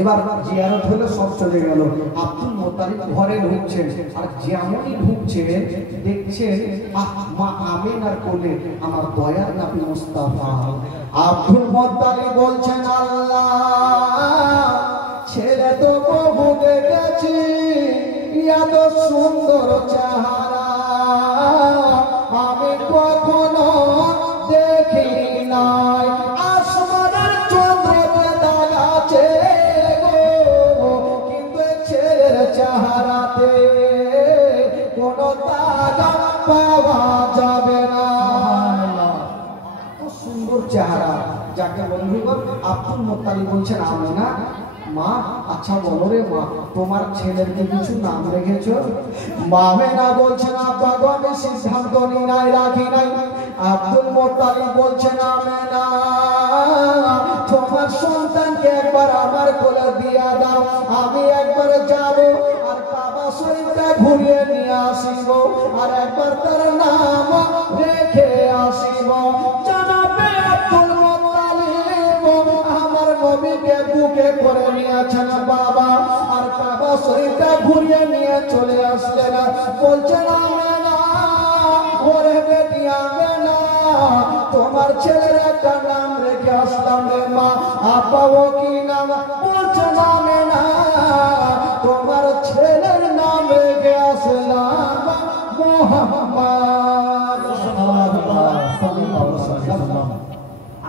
এবার জিয়ারত হলো, সব চলে গেল। আব্দুল মুত্তালিব ঘরে ঢুকছেন, আর যেমনই ঢুকছে দেখছেন মা আমিনার কোলে আমার দয়ার নবী মুস্তাফা। আব্দুল মুত্তালিব বলছেন, আল্লাহ, ছেলে তো বহু দেখেছি, এত সুন্দর চেহারা আমি কখনো দেখি নাই। আসমানের চন্দ্রকে দাগাছে গো, কিন্তু ছেলের চেহারাতে কোনো দাগা পাওয়া যাবে না। সুন্দর চেহারা, যাকে বন্ধুগণ আব্দুল মুত্তালিব বলছেন, আমিনা মা, আচ্ছা বলো রে মা, তোমার ছেলের কি কিছু নাম রেখেছো? মা আমিনা বলছেন, আব্বা গো, আমি সিদ্ধান্ত নি নাই, রাখি নাই। আব্দুল মুত্তালিব বলছেন, আমিনা, তোমার সন্তানকে একবার আমার কোলে দিয়ে দাও, আমি একবার যাব আর কাবা শরীফটা ঘুরিয়ে নিয়ে আসিব, আর একবার তার নাম রেখে আসিব। জানাবে আব্দুল মুত্তালিব আমার নবীকে বুকে করে নিয়েছেন বাবা, আর কাবা শরীফটা ঘুরিয়ে নিয়ে চলে আসলেন। বলছেন, আমিনা, ওরে বেটি আমিনা, তোমার ছেলের একটা নাম রেখে আসলাম রে মা। আপা ও কি নাম? বলছেন, আমিনা, তোমার ছেলের নাম রেখে আসলাম মুহাম্মদ।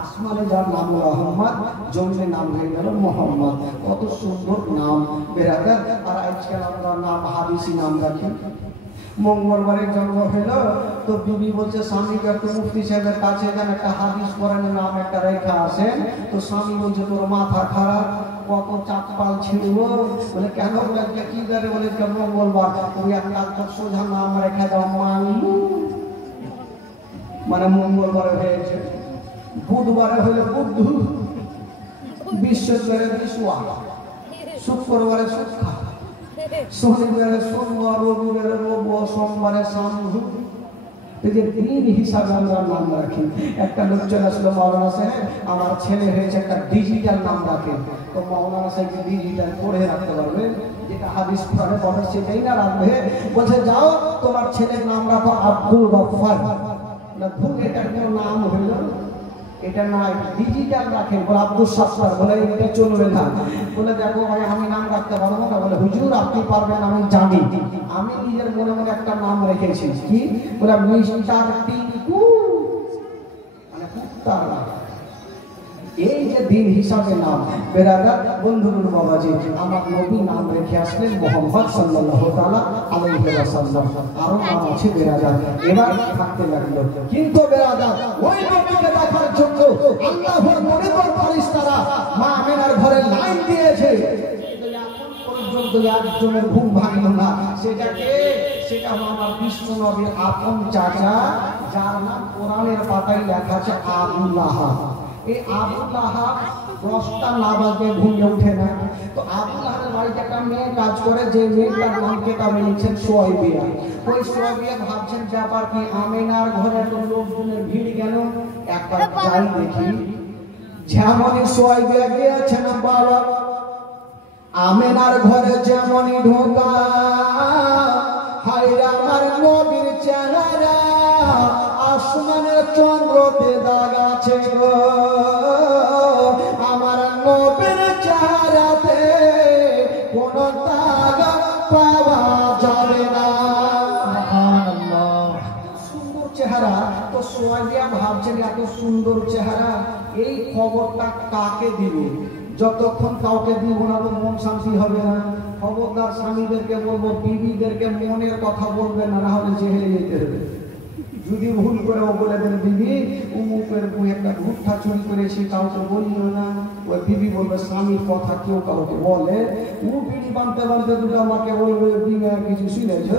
আসমানে যার নাম মোহাম্মদ, জমিনে নাম হয়ে গেল মোহাম্মদ। কত সুন্দর নাম বেরাদার। আর আজকাল আমরা নাম হাদিসি নাম রাখি। মঙ্গলবারে জন্ম হলো তো বিবি বলছে স্বামীকে একটু মুফতি সাহেবের কাছে যান, একটা হাদিস কোরআনের নাম একটা রেখা আসেন। তো স্বামী বলছে, তোর মাথা খারাপ, কত চাপাল ছিড়ব। বলে কেন? বলে কি করে? বলে মঙ্গলবার, তুমি একটা সোজা নাম রেখা দাও মানলু, মানে মঙ্গলবারে হয়েছে। বুধবারে হলে বুদ্ধু, বৃহস্পতিবারে বিশুয়া, শুক্রবারে সুখা, শনিবারে সোমবার, রবিবারে রবুয়া, সোমবারে শামু। দিন হিসাবে আমরা নাম রাখি। একটা লোক চলে আসলো, মাওলানা সাহেব আমার ছেলে হয়েছে, একটা ডিজিটাল নাম রাখে। তো মাওলানা সাহেব ডিজিটাল পড়ে রাখতে পারবে, যেটা হাদিস কোরআনে বলে সেটাই না রাখবে। বলছে, যাও তোমার ছেলের নাম রাখো আব্দুল গফফার। না ভুল, এটার কোনো নাম হইল, এটা না ডিজিটাল রাখেন। বলে আব্দুল সাত্তার, বলে এটা চলবে না। বলে দেখো ভাই, আমি নাম রাখতে পারবো না। বলে হুজুর আপনি পারবেন, আমি জানি, আমি নিজের মনে মনে একটা নাম রেখেছি। কি? বলে মিস্টার টিঙ্কু, মানে কুত্তার। এই যে দিন হিসাবে নাম বেরাদার বন্ধুগণ বাবাজি, আমার নবী নাম রেখে আসলেন মুহাম্মদ সাল্লাল্লাহু তাআলা আলাইহি ওয়াসাল্লাম। আরো নাম আছে বেরাদার, এবার থাকতে লাগলো। কিন্তু বেরাদার ওই নবীকে দেখার জন্য আল্লাহর মনিবর ফেরেশতারা মা আমিনার ঘরে লাইন দিয়েছে। এখন পর্যন্ত একজনের ঘুম ভাঙল না। সেটা হলো আমার বিষ্ণু নবীর আপন চাচা, যার নাম কোরআনের পাতায় লেখা আছে আবু লাহাব। এই আবু লাহাব 10টা না বাজে ঘুমিয়ে ওঠে না। তো আবু লাহাবের বাড়িতে একটা মেয়ে কাজ করে, যে মেয়েটার নাম কেতাবে লিখছেন সুয়াইবিয়া। ওই সুয়াইবিয়া ভাবছেন ব্যাপার কি, আমিনার ঘরে তো লোকজনের ভিড় কেন, একবার যাই দেখি। যেমনই সুয়াইবিয়া গিয়েছেন বাবা, আমিনার ঘরে যেমনই ঢোকা, হায়রে আমার নবীর চেহারা আসমানের চন্দ্রতে দাগাছে গো। আমার নবীর চেহারাতে কোনো দাগ পাওয়া যাবে না। সুন্দর চেহারা। তো সোয়াইবিয়া ভাবছেন, এত সুন্দর চেহারা, এই খবরটা কাকে দিবে? যতক্ষণ কাউকে দিব না তো মন শান্তি হবে না। খবরদার স্বামীদেরকে বলবো, বিবিদেরকে মনের কথা বলবেন না, না হলে জেহেলে যেতে হবে। যদি ভুল করে ও বলে দেন, বিবি উমুকের বই একটা ভুট্টা চুরি করেছি, কাউকে বলিও না। ওই বিবি বলবে, স্বামীর কথা কেউ কাউকে বলে, ও বিড়ি বানতে বানতে দুটো আমাকে বলবে, বিবি আর কিছু শুনেছ,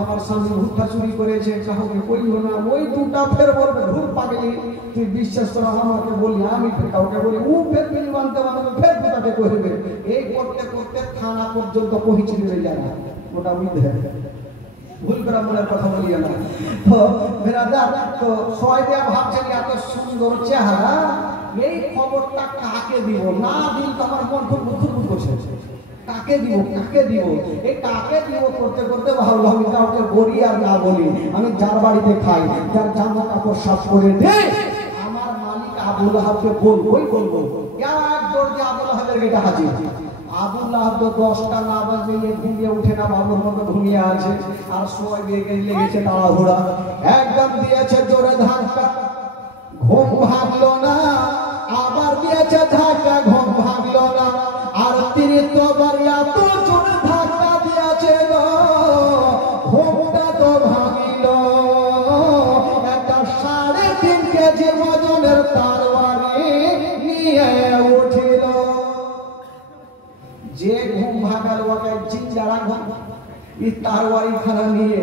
আমার স্বামী ভুট্টা চুরি করেছে, কাউকে বলিও না। ওই দুটা ফের বলবে, ভুল পাগলি, তুই বিশ্বাস করো আমাকে বলি, আমি ফের কাউকে বলি, ও ফের বিড়ি বানতে বানতে ফের দুটাকে করবে। এই করতে করতে থানা পর্যন্ত পৌঁছে দেবে যারা, ওটা বুঝতে ভুল করে মনের কথা বলিও না। তো বেরাদার, তো সোয়াইবিয়া ভাবছেন এত সুন্দর চেহারা, এই খবরটা কাকে দিব, না দিন তো আমার মন খুব দুঃখ করছে, কাকে দিব কাকে দিব, এই কাকে দিব করতে করতে ভাবলাম আমি কাউকে বলি আর না বলি, আমি যার বাড়িতে খাই, যার জামা কাপড় সাফ করে দেই, আমার মালিক আবু লাহাবকে বলবোই বলবো। এক দৌড়ে আবু লাহাবের গেটে হাজির। আবু লাহাব তো 10টা না বাজে ঘুমিয়ে উঠে না, বাবুর মতো ঘুমিয়ে আছে, আর সবাই লেগেছে তাড়াহুড়া, একদম দিয়েছে জোরে ধাক্কা, ঘুম ভাঙলো না, আবার দিয়েছে ধাক্কা, ঘুম ভাঙলো না, আর তিনি তো বাড়িয়া তো জোরে ধাক্কা দিয়েছে গো, ঘুমটা তো ভাঙিল। একটা 3.5 কেজি ওজনের তরবারি নিয়ে উঠিল। যে ঘুম ভাঙাল ওকে জিঞ্জারা ঘুম, এই তরবারি খানা নিয়ে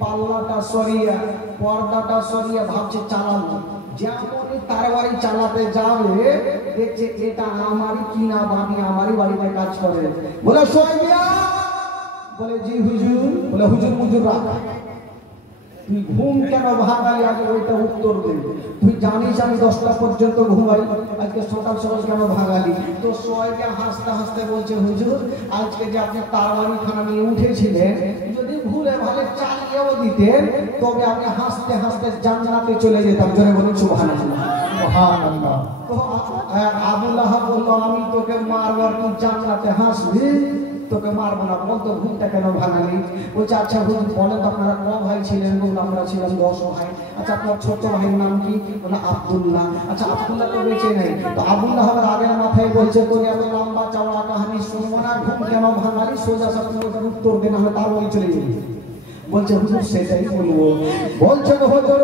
পাল্লাটা সরিয়ে পর্দাটা সরিয়ে ভাবছে চালানো, যেমনই তরবারি চালাতে যাবে দেখছে এটা আমারই কিনা বানি, আমারই বাড়িতে কাজ করে। বলে সোয়াইবিয়া, বলে জি হুজুর, বলে হুজুর মুজুর রাখ, তুই ঘুম কেন ভাঙালি আগে ওইটা উত্তর দে, তুই জানিস আমি 10টা পর্যন্ত ঘুমাই, আজকে সকাল সকাল কেন ভাঙালি? তো সোয়াইবিয়া হাসতে হাসতে বলছে হুজুর আজকে যে আপনি তরবারি খানা নিয়ে উঠেছিলেন, যদি ভুলে ভালে চালিয়েও দিতেন তবে আমি হাসতে হাসতে জান্নাতে চলে যেতাম। জোরে বলুন সুবহানাল্লাহ। সুবহানাল্লাহ। তো আবু লাহাব বলল আমি তোকে মারবো আর তুই জান্নাতে হাসবি, তোকে মারবো না, বলতো ঘুমটা কেন ভাঙালি? বলছে আচ্ছা হুজুর বলেন তো আপনারা ক ভাই ছিলেন? বলুন আমরা ছিলাম 10 ভাই। আচ্ছা আপনার ছোট ভাইয়ের নাম কি? বলে আব্দুল্লাহ। আচ্ছা আব্দুল্লাহ তো বেঁচে নেই, তো আব্দুল্লাহ হবার আগের মাথায় বলছে তোর এত লম্বা চওড়া কাহিনী শুনবো না, ঘুম কেন ভাঙালি? সোজা সাপটা উত্তর দেন, আমরা তার বলে চলে যাই। বলছে হুজুর সেটাই বলবো। বলছেন হুজুর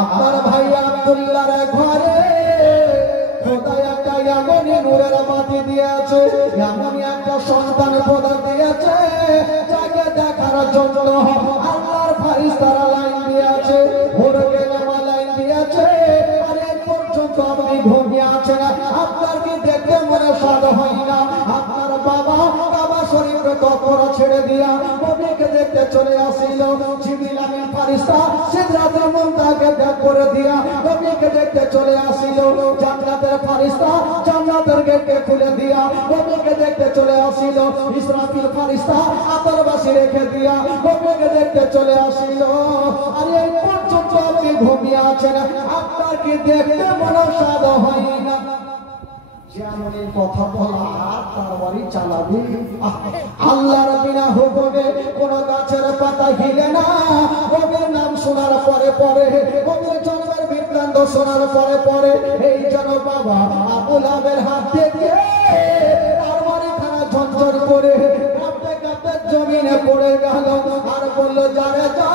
আপনার ভাই আব্দুল্লাহর ঘরে খোদা একটা এমনই নূরের বাতি দিয়েছে, এমনই একটা সন্তান খোদা দিয়েছে যাকে দেখার জন্য আল্লাহর ফেরেশতারা লাইন দিয়েছে, মুরগে নামা লাইন দিয়েছে, আর এই পর্যন্ত আপনি ঘুমিয়ে আছেন, আপনার কি দেখতে মনে স্বাদ হয় না? আপনার বাবা বাবা শরীফকে কবরে ছেড়ে দিয়া নবীকে দেখতে চলে আসিল, জিবরিল আমিন ফেরেশতা সিদরাতুল মুনতাহাকে ত্যাগ করে দিয়া নবীকে দেখতে চলে আসিল, জান্নাতের ফেরেশতা জান্নাতের গেটকে খুলে দিয়া নবীকে দেখতে চলে আসিল, ইসরাফিল ফেরেশতা আতরবাসী রেখে দিয়া নবীকে দেখতে চলে আসিল, আর এই পর্যন্ত আপনি ঘুমিয়ে আছেন, আপনার কি দেখতে মনে স্বাদ হয় না? যেমন এই কথা বলা তরবারি চালাবি, আল্লাহর বিনা হুকুমে কোন গাছের পাতা হিলে না, কবির নাম শোনার পরে পরে, কবির জন্মের বৃত্তান্ত শোনার পরে পরে এই জন বাবা আবু লাহাবের হাত থেকে তরবারি খানা ঝরঝর করে কাঁপতে কাঁপতে জমিনে পড়ে গেল, আর বলল যারে যা,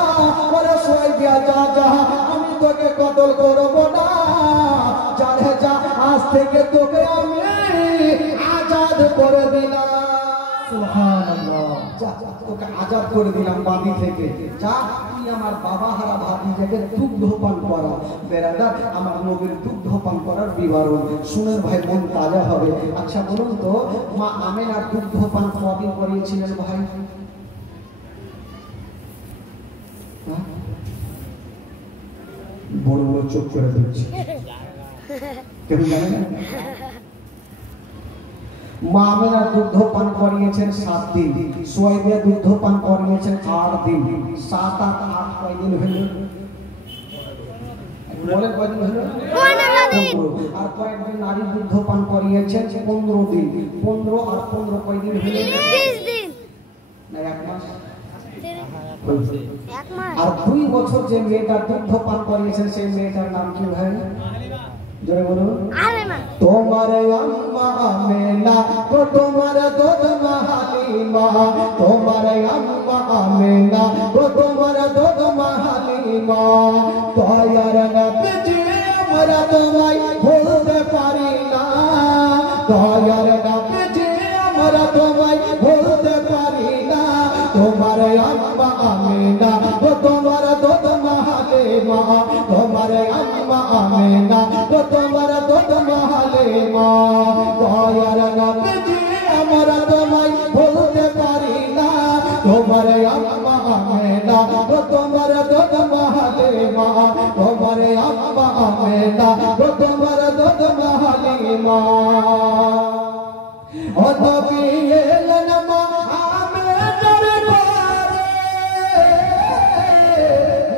বলে সোয়াইবিয়া যা যা, আমি তোকে কতল করবো না, যারে যা আজ থেকে তোকে আমি আজাদ করে দিলাম। সুবহানাল্লাহ। যা তোকে আজাদ করে দিলাম বাদী থেকে, যা তুই আমার বাবা হারা ভাতিজাকে দুগ্ধ পান করা। বেরাদার আমার নবীর দুগ্ধ পান করার বিবরণ শুনেন ভাই, মন তাজা হবে। আচ্ছা বলুন তো মা আমেনা দুগ্ধ পান কদিন করিয়েছিলেন ভাই? বড় বড় চোখ করে দিচ্ছে, কেউ জানে না? মা আমেনা দুগ্ধ পান করিয়েছেন 7 দিন, সোয়াইবিয়া দুগ্ধ পান করিয়েছেন 8 দিন, 7 আর 8 কয়দিন হলো? বলেন কয়দিন হলো? 15 দিন। আর কয়েকদিন নারী দুগ্ধ পান করিয়েছেন 15 দিন, 15 আর 15 কয়দিন হলো? 30 দিন না 1 মাস। আর 2 বছর যে মেয়েটা দুগ্ধ পান করিয়েছেন সেই মেয়েটার নাম কি ভাই? জোরে বলুন। তোমার আম্মা আমেনা গো, তোমার দুধ মা হালিমা, তোমার আম্মা আমেনা গো, তোমার দুধ মা হালিমা, দয়ার নবীজি আমরা তোমায় ভুলতে পারি না, দয়ার নবীজি আমরা তোমায় ভুলতে পারি না, তোমার আম্মা আমেনা গো, তোমার দুধ মা হালিমা, তোমার আম্মা আমেনা গো, তোমার দুধ মা হালিমা, দয়ার নবীজি আমরা তোমায় ভুলতে পারি না, তোমার আম্মা আমেনা গো, তোমার দুধ মা হালিমা, তোমার আম্মা আমেনা গো, তোমার দুধ হালিমা ও নবী এলেন মা আমেনার ঘরে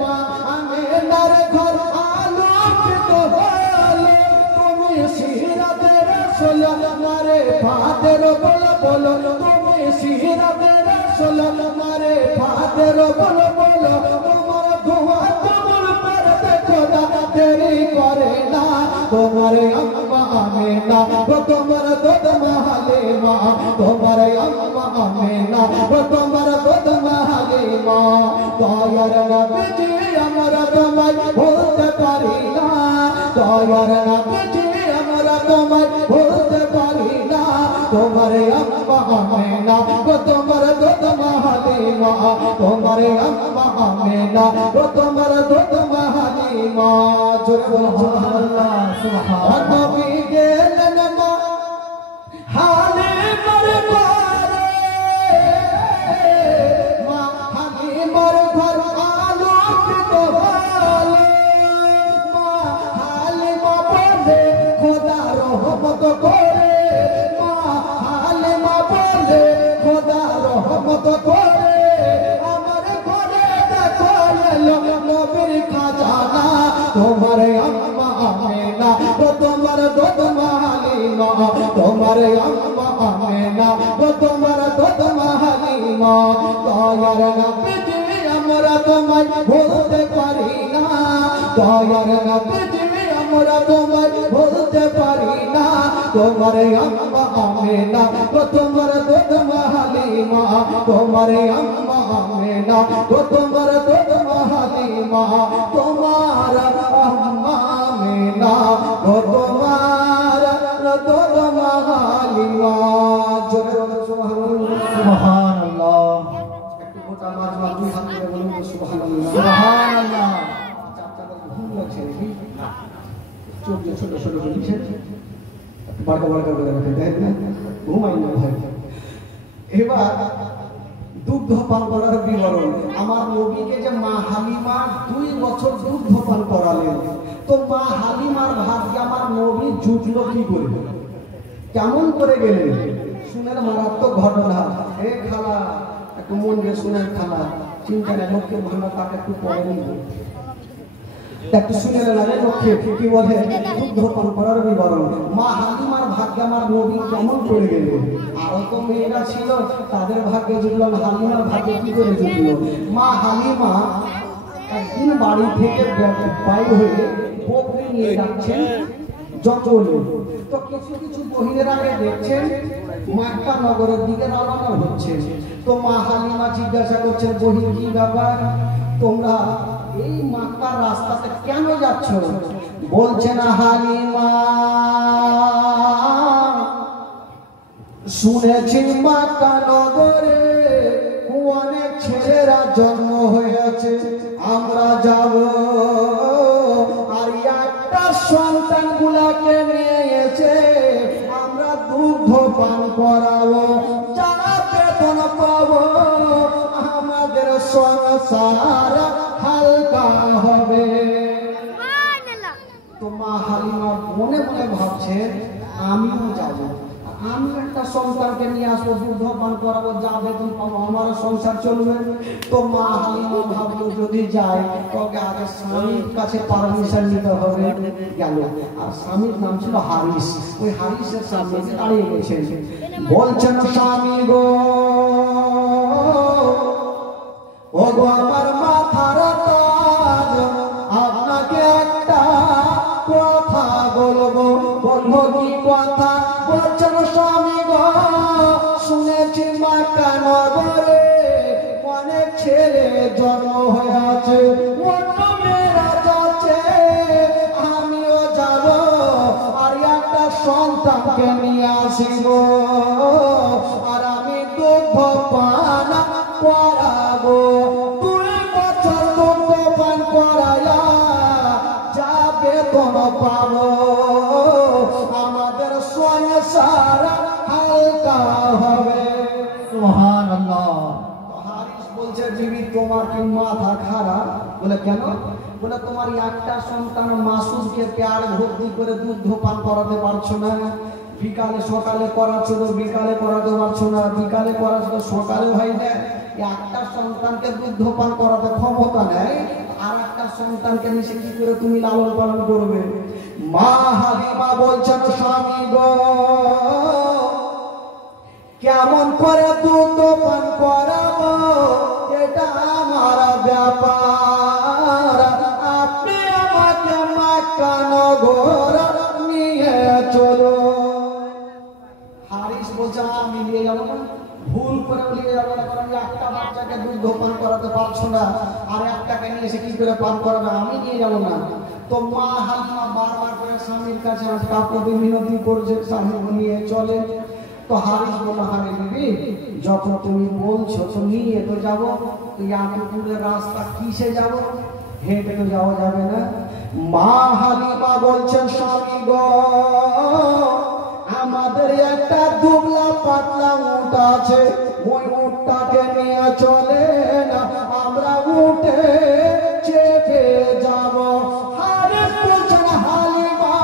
মা আমেনার ঘর আলোকিত হলো তুমি সিরাতে রাসূল মারে ফাতের বলো বলো তুমি সিরাতে রাসূল মারে ফাতের বলো বলো তোমার দোয়া কবুল করতে খোদা দেরি করে না তোমার আম্মা আমেনা ও তোমার দুধ হালিমা তোমার আম্মা আমেনা ও তোমার দুধ হালিমা দয়ার নবীজি আমরা তোমায় ভুলতে পারি না দয়ার নবীজি আমরা তোমায় ভুলতে পারি না তোমার আম্মা আমেনা ও তোমার দুধ হালিমা তোমার আম্মা আমেনা ও তোমার দুধ হালিমা জোরে বলো সুবহানাল্লাহ সুবহানাল্লাহ নবী গেলেন মা হালিমার ঘরে মা হালিমার ঘর আলোকিত হলো মা হালিমা বলে খোদা রহমত করে মা হালিমা বলে খোদা রহমত করে আমার ঘরে দেখো এলো নবীর খাজানা তোমার আম্মা আমেনা ও তোমার দুধ হালিমা তোমার আম্মা আমেনা ও তোমার দুধ হালিমা দয়ার নবীজি আমরা তোমায় ভুলতে পারি না দয়ার নবীজি আমরা তোমায় ভুলতে পারি না তোমার আম্মা আমেনা ও তোমার দুধ হালিমা তোমার আম্মা আমেনা ও তোমার দুধ হালিমা তোমার আম্মা আমেনা ও তোমার দুধ হালিমা জোরে বলো সুবহানাল্লাহ সুবহানাল্লাহ একটু গোটা মাজমা দুই হাত করে বলুন তো সুবহানাল্লাহ সুবহানাল্লাহ চারটা ঘুম লাগছে নাকি চোখ যে ছোট ছোট হচ্ছে বাড়কা বাড়কা করে রাখে দেখেন না ঘুমাই না ভাই এবার দুগ্ধ পান করার বিবরণ আমার নবীকে যে মা হালিমা 2 বছর দুগ্ধ পান করালেন তো মা হালিমার ভাগ্যে আমার নবী জুটলো কি করে কেমন করে গেলেন শুনেন মারাত্মক ঘটনা এ খালা একটু মন দিয়ে শুনেন খালা চিন্তা নেই লক্ষ্যের ভাঙা তাকে একটু পরে নিব একটু শুনে নেন লক্ষ্যে কি বলে দুগ্ধ পান করার বিবরণ মা হালিমার ভাগ্যে আমার নবী কেমন করে গেলেন আরো তো মেয়েরা ছিল তাদের ভাগ্যে জুটলো হালিমার ভাগ্যে কি করে জুটলো মা হালিমা একদিন বাড়ি থেকে বাইরে হয়ে বকরি নিয়ে যাচ্ছেন জঙ্গলে তো কিছু কিছু মহিলারা দেখছেন মাক্কা নগরের দিকে রওনা হচ্ছে তো মা হালিমা জিজ্ঞাসা করছেন বহিন কি ব্যাপার তোমরা এই মাক্কার রাস্তাতে কেন যাচ্ছ বলছে না হালিমা শুনেছি মাক্কা নগরে অনেক ছেলেরা জন্ম হয়েছে আমরা যাব আর একটা সন্তান গুলাকে নিয়ে এসে আমরা দুগ্ধ পান করাবো যারা বেতন পাবো আমাদের সংসার হালকা হবে তো মা হালিমা মনে মনে ভাবছে আমিও যাবো আমি একটা সংসারকে নিয়ে আসবো দুগ্ধ পান করাবো যা বেতন পাবো আমার সংসার চলবে তো মা হালিমা ভাবলো যদি যায় তবে আগে স্বামীর কাছে পারমিশন নিতে হবে গেল আর স্বামীর নাম ছিল হারিস ওই হারিসের সামনে দাঁড়িয়ে গেছেন বলছেন স্বামী গো ও গো আমার মাথার তাজ আপনাকে একটা কথা বলবো বলবো কি কথা বলছেন স্বামী গো শুনেছি মাক্কা নগরে অনেক ছেলে জন্ম হয়ে আছে অন্য মেয়েরা যাচ্ছে আমিও যাব আর একটা সন্তানকে নিয়ে আসিব আর আমি দুগ্ধ পান করাবো 2 বছর দুগ্ধ পান করাইয়া যা বেতন পাবো আমাদের সংসার হালকা হবে সুবহানাল্লাহ। হারিস বলছে বিবি তোমার কি মাথা খারাপ বলে কেন বলে তোমার একটা সন্তান মাসুমকে পেয়ার ভর্তি করে দুধ পান করাতে পারছো না, বিকালে সকালে করাচ্ছো তো বিকালে করাতে পারছো না, বিকালে করাচ্ছো তো সকালে হয় না। একটা সন্তানকে দুধ পান করাতে ক্ষমতা নেই, আর একটা সন্তানকে নিচে কি করে তুমি লালন পালন করবে? মা হালিমা বলছেন স্বামী গো কেমন করে দুধ পান করাবো এটা আমার ব্যাপার, আপনি আমাকে মক্কা নগর নিয়ে চলো। হারিস বলছে আমি নিয়ে যাবো না, ভুল করে নিয়ে যাবো না, কারণ একটা বাচ্চাকে দুধ পান করাতে পারছো না, আর একটাকে নিয়ে এসে কি করে পান করাবে, আমি নিয়ে যাবো না। তো মা হালিমা বারবার করে স্বামীর কাছে কাকুতি মিনতি করছে, স্বামী নিয়ে চলে। তো হারিস বলল হারি দিবি যখন তুমি বলছো তো নিয়ে তো যাবো, তো এতদূরের রাস্তা কিসে যাব, হেঁটে তো যাওয়া যাবে না। মা হালিমা বলছেন স্বামী গো আমাদের একটা দুবলা পাতলা উট আছে, ওই উটটাকে নিয়ে চলে না, আমরা উঠে চেপে যাব। হারিস বলছেন হালিমা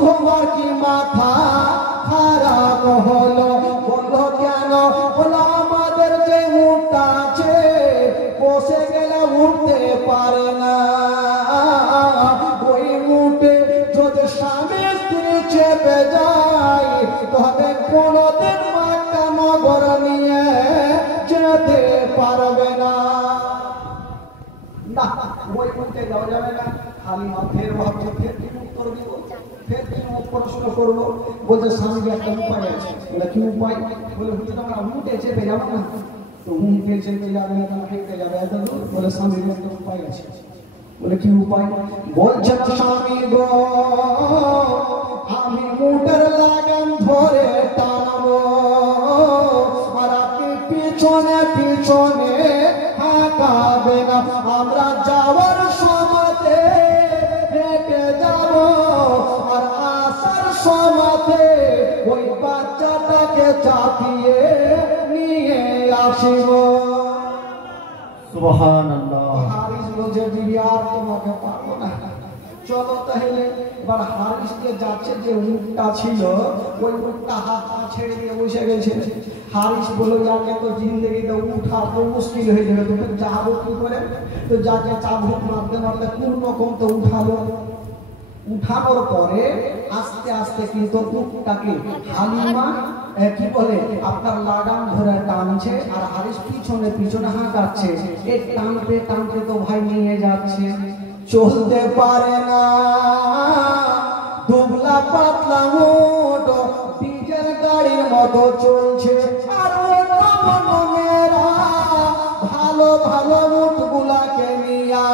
তোমার কি মাথা খারাপ হলো? বললো কেন? বলো আমাদের যে উটটা আছে বসে গেলে উঠতে পারে না, ওই উটে যদি স্বামী স্ত্রী চেপে যায় তবে কোনদিন মক্কা নগর নিয়ে যেতে পারবে না। না ওই উঠে যাওয়া যাবে না। হালিমা ফের ভাবছে ফের কি উত্তর দিব, ফের কি প্রশ্ন করবো। বলছে স্বামীকে একটা উপায় আছে। বলে কি উপায়? বলে হুজুর আমরা উঠে চেপে যাবো না, তো উঠে চেপে যাবে না তাহলে হেঁটে যাবে এত দূর। বলে স্বামীর একটা উপায় আছে। বলে কি উপায়? বলছে স্বামী গো আমি উটের লাগাম ধরে টানবো, আর আপনি পিছনে পিছনে হাঁকাবে না, আমরা যাওয়ার সময়তে হেঁটে যাব, আর আসার সময়তে ওই বাচ্চাটাকে চাপিয়ে নিয়ে আসিব। সুবহানাল্লাহ। হারিস বলছে দিদি আর তোমাকে পারবো না, চলো তাহলে। এবার হারিস যে যাচ্ছে, যে উটটা ছিল ওই উটটা হাত পা ছেড়ে দিয়ে বসে গেছে। হারিস বলে যাকে তো জিন্দগিতে উঠা তো মুশকিল হয়ে যাবে, তোকে যাবো কি করে? তো যাকে চাবুক মারতে মারতে কোন রকম তো উঠালো। উঠানোর পরে আস্তে আস্তে কিন্তু উটটাকে হালিমা কি বলে আপনার লাগাম ধরে টানছে, আর হারিস পিছনে পিছনে হাঁকাচ্ছে। এই টানতে টানতে তো ভাই নিয়ে যাচ্ছে, চলতে পারে না, দুবলা পাতলা উট ডিজেল গাড়ির মতো চলছে। আর মেয়েরা ভালো ভালো উটগুলাকে নিয়া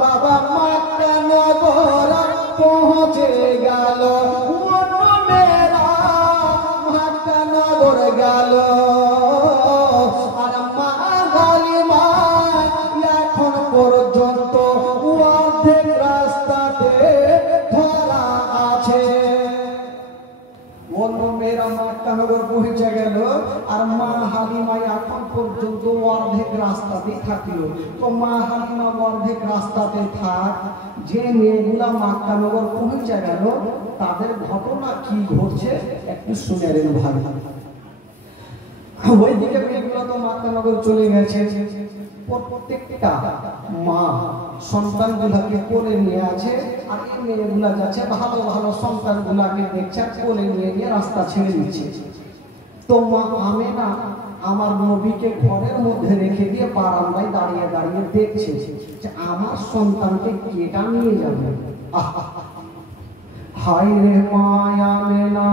বাবা মক্কা নগর পৌঁছে গেল। মেয়েরা মক্কা নগর গেল, আর মা হালিমা এখন পর্যন্ত অর্ধেক রাস্তাতে ধরা আছে। অন্য মেয়েরা মক্কা নগর পৌঁছে গেল, আর মা হালিমা এখন পর্যন্ত অর্ধেক রাস্তাতে থাকলো। তো মা হালিমা অর্ধেক রাস্তাতে থাক, যে মেয়েগুলা মক্কা নগর পৌঁছে গেল তাদের ঘটনা কি ঘটছে একটু শুনে নেন ভাই। ওইদিকে মেয়েগুলো তো মক্কা নগর চলে গেছে, প্রত্যেকটা মা সন্তানগুলাকে কোলে নিয়ে আছে, আর এই মেয়েগুলা যাচ্ছে ভালো ভালো সন্তানগুলাকে দেখছে কোলে নিয়ে গিয়ে রাস্তা ছেড়ে দিচ্ছে। তো মা আমেনা আমার নবীকে ঘরের মধ্যে রেখে দিয়ে বারান্দায় দাঁড়িয়ে দাঁড়িয়ে দেখছে যে আমার সন্তানকে কেটা নিয়ে যাবে। হায় রে মায়া মেনা,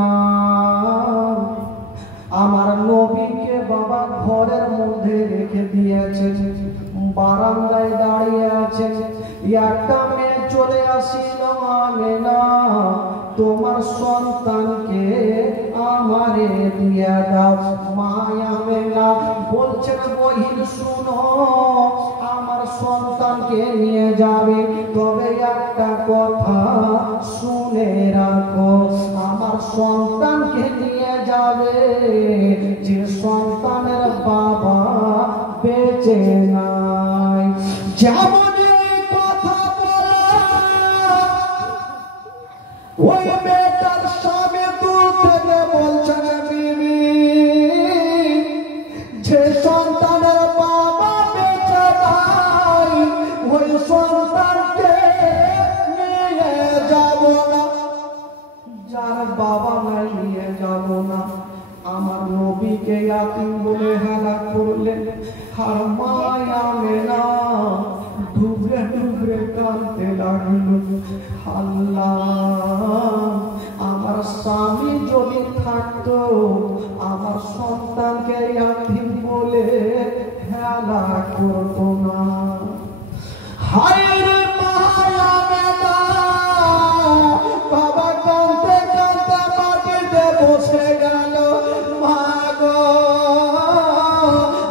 আমার নবীকে বাবা ঘরের মধ্যে রেখে দিয়েছে, বারান্দায় দাঁড়িয়ে আছে। একটা মেয়ে চলে আসিল, আমেনা তোমার সন্তানকে আমারে দিয়ে দাও। মায়া মেনা বলছেন বহিন শুনো, আমার সন্তানকে নিয়ে যাবে, তবে একটা কথা শুনে রাখো, আমার সন্তানকে নিয়ে যাবে যে সন্তানের বাবা বেঁচে নাই। যেমন সন্তানের বাবা নাই নিয়ে যাব না। আমার নবীকে ইয়াতীম বলে হেলা করলেন। আর মায়া মেনা ডুবরে ডুবরে কাঁদতে লাগলো, আল্লাহ আমার স্বামী যদি থাকতো আমার সন্তানকে ইয়াতীম বলে হেলা করতো না। হায় রে মায়া মেনা, বাবা কাঁদতে কাঁদতে মাটিতে বসে গেল। মা গো,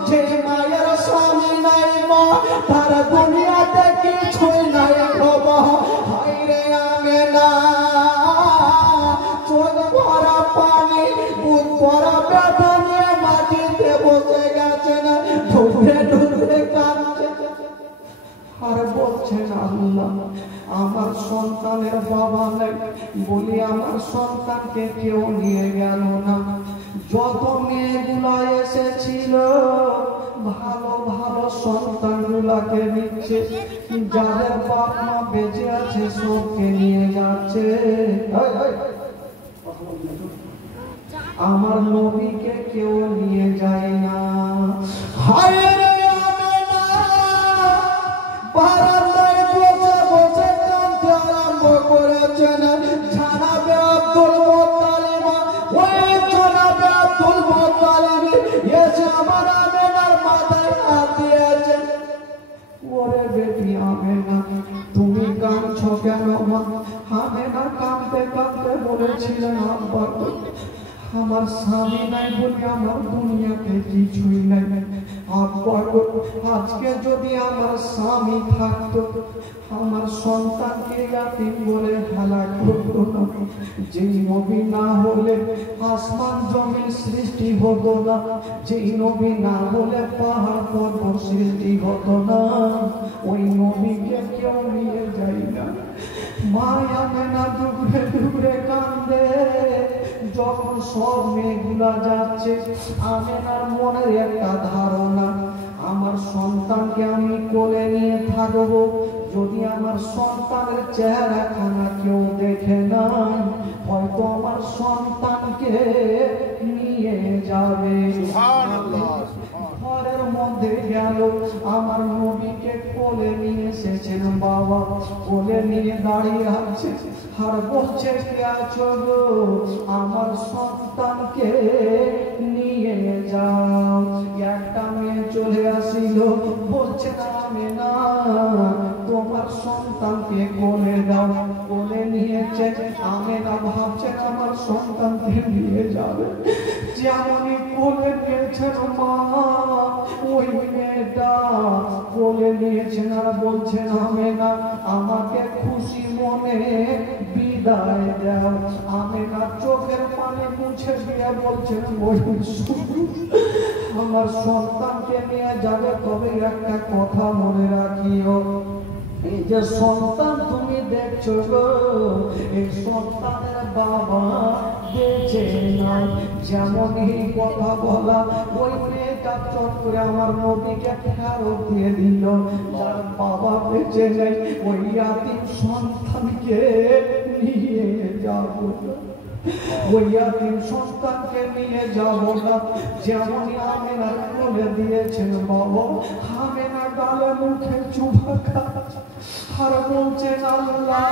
যে মায়ের স্বামী নাই মা, তার দুনিয়াতে কিছুই নাই বাবা। হায় রে আমেনা, চোখ ভরা পানি, বুক ভরা ব্যথা নিয়ে মাটিতে বসে গেছেন, ডুবে ডুবে কাঁদছে। আর বলছেন আল্লাহ আমার সন্তানের বাবা নেই, বলি আমার সন্তানকে কেউ নিয়ে গেল না। যত মেয়েগুলা এসেছিল ভালো ভালো সন্তানগুলাকে নিচ্ছে, যাদের বাপ মা বেঁচে আছে সবকে নিয়ে যাচ্ছে। আমার নবীকে কেউ নিয়ে যায় না। হায় রে আমেনা, বারান্দায় বসে বসে কাঁদতে আরম্ভ করেছেন। জানাবে আব্দুল মুত্তালিব, ওই জানাবে আব্দুল মুত্তালিব এসে আমার আমেনার মাথায় হাত দিয়েছে। ওরে বেটি আমেনা, তুমি কাঁদছো কেন মা? আমেনা কাঁদতে কাঁদতে বলেছিলেন, আব্বা আমার স্বামী নাই বলে আমার দুনিয়াতে কিছুই নাই। আব্বা আজকে যদি আমার স্বামী থাকতো আমার সন্তানকে ইয়াতীম বলে হেলা করতো না। যেই নবী না হলে আসমান জমিন সৃষ্টি হতো না, যেই নবী না হলে পাহাড় পর্বত সৃষ্টি হতো না। ওই নবীকে কেউ নিয়ে যায় না। মায়া মেনা ডুবরে ডুবরে কান্দে। যখন সব মেয়েগুলা যাচ্ছে, আমেনার মনের একটা ধারণা, আমার সন্তানকে আমি কোলে নিয়ে থাকবো, যদি আমার সন্তানের চেহারা খানা কেউ দেখে নাই হয়তো আমার সন্তানকে নিয়ে যাবে। ঘরের মধ্যে গেল, আমার নবীকে কোলে নিয়ে এসেছেন। বাবা কোলে নিয়ে দাঁড়িয়ে আছে আর বলছে কে আছো গো, আমার সন্তানকে নিয়ে যাও। একটা মেয়ে চলে আসিল, বলছে না আমেনা তোমার সন্তানকে কোলে দাও। কোলে নিয়েছে, আমেনা ভাবছেন আমার সন্তানকে নিয়ে যাবে। যেমনই কোলে নিয়েছেন মা, ওই মেয়েটা কোলে নিয়েছেন আর বলছেন আমেনা আমাকে খুশি মনে বিদায় দাও। আমেনা চোখের পানি মুছে দিয়ে বলছেন আমার সন্তানকে নিয়ে যাবে, তবে একটা কথা মনে রাখিও, এই যে সন্তান তুমি দেখছো গো, এই সন্তানের বাবা বেঁচে নাই। যেমনই কথা বলা, ওই মেয়েটা চট করে আমার নবীকে ফেরত দিয়ে দিল। যার বাবা বেঁচে নেই ওই ইয়াতীম সন্তানকে নিয়ে যাবো, ওই ইয়াতীম সন্তানকে নিয়ে যাব না। যেমনই আমেনার কোলে দিয়েছেন বাবা, আমেনা গালে মুখে চুমা খাচ্ছে আর বলছেন আল্লাহ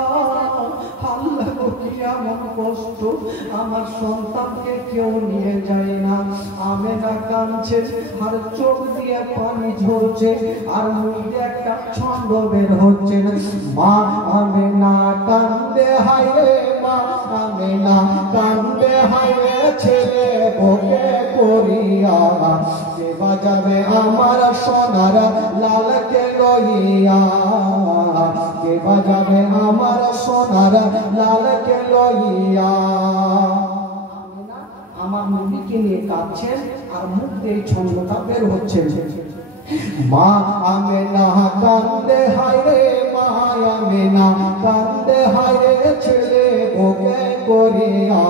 আল্লাহ কি এমন কষ্ট, আমার সন্তানকে কেউ নিয়ে যায় না। আমেনা কাঁদছে আর চোখ দিয়ে পানি ঝরছে আর মুখে একটা ছন্দ বের হচ্ছে না। মা আমেনা কান্দে হায় রে, মা আমেনা কান্দে হায় রে, ছেলে বুকে করিয়া কে বাজাবে আমার সোনার লালকে লইয়া, কে বাজাবে আমার সোনার লালকে লইয়া। আমার নবীকে নিয়ে কাঁদছেন আর মুখ দিয়ে ছন্দটা বের হচ্ছে। মা আমেনা কান্দে হায় রে, মা আমেনা কান্দে হায় রে, ছেলে বুকে করিয়া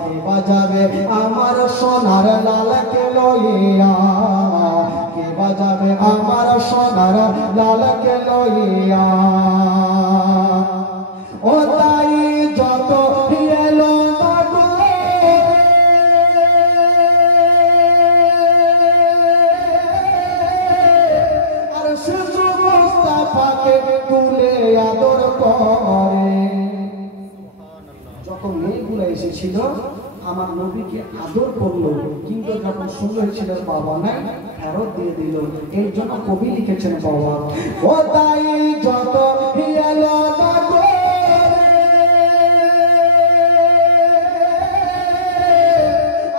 কে বাজাবে আমার সোনার লালকে লইয়া, কে বাজাবে আমার সোনার লালকে লইয়া। ও তাই যত এলো না আমার নবীকে আদর করলো, কিন্তু যখন শুনলো ছেলের বাবা নাই ফেরত দিয়ে দিল। এই জন্য কবি লিখেছেন বাবা ও তাই যত এলো না গো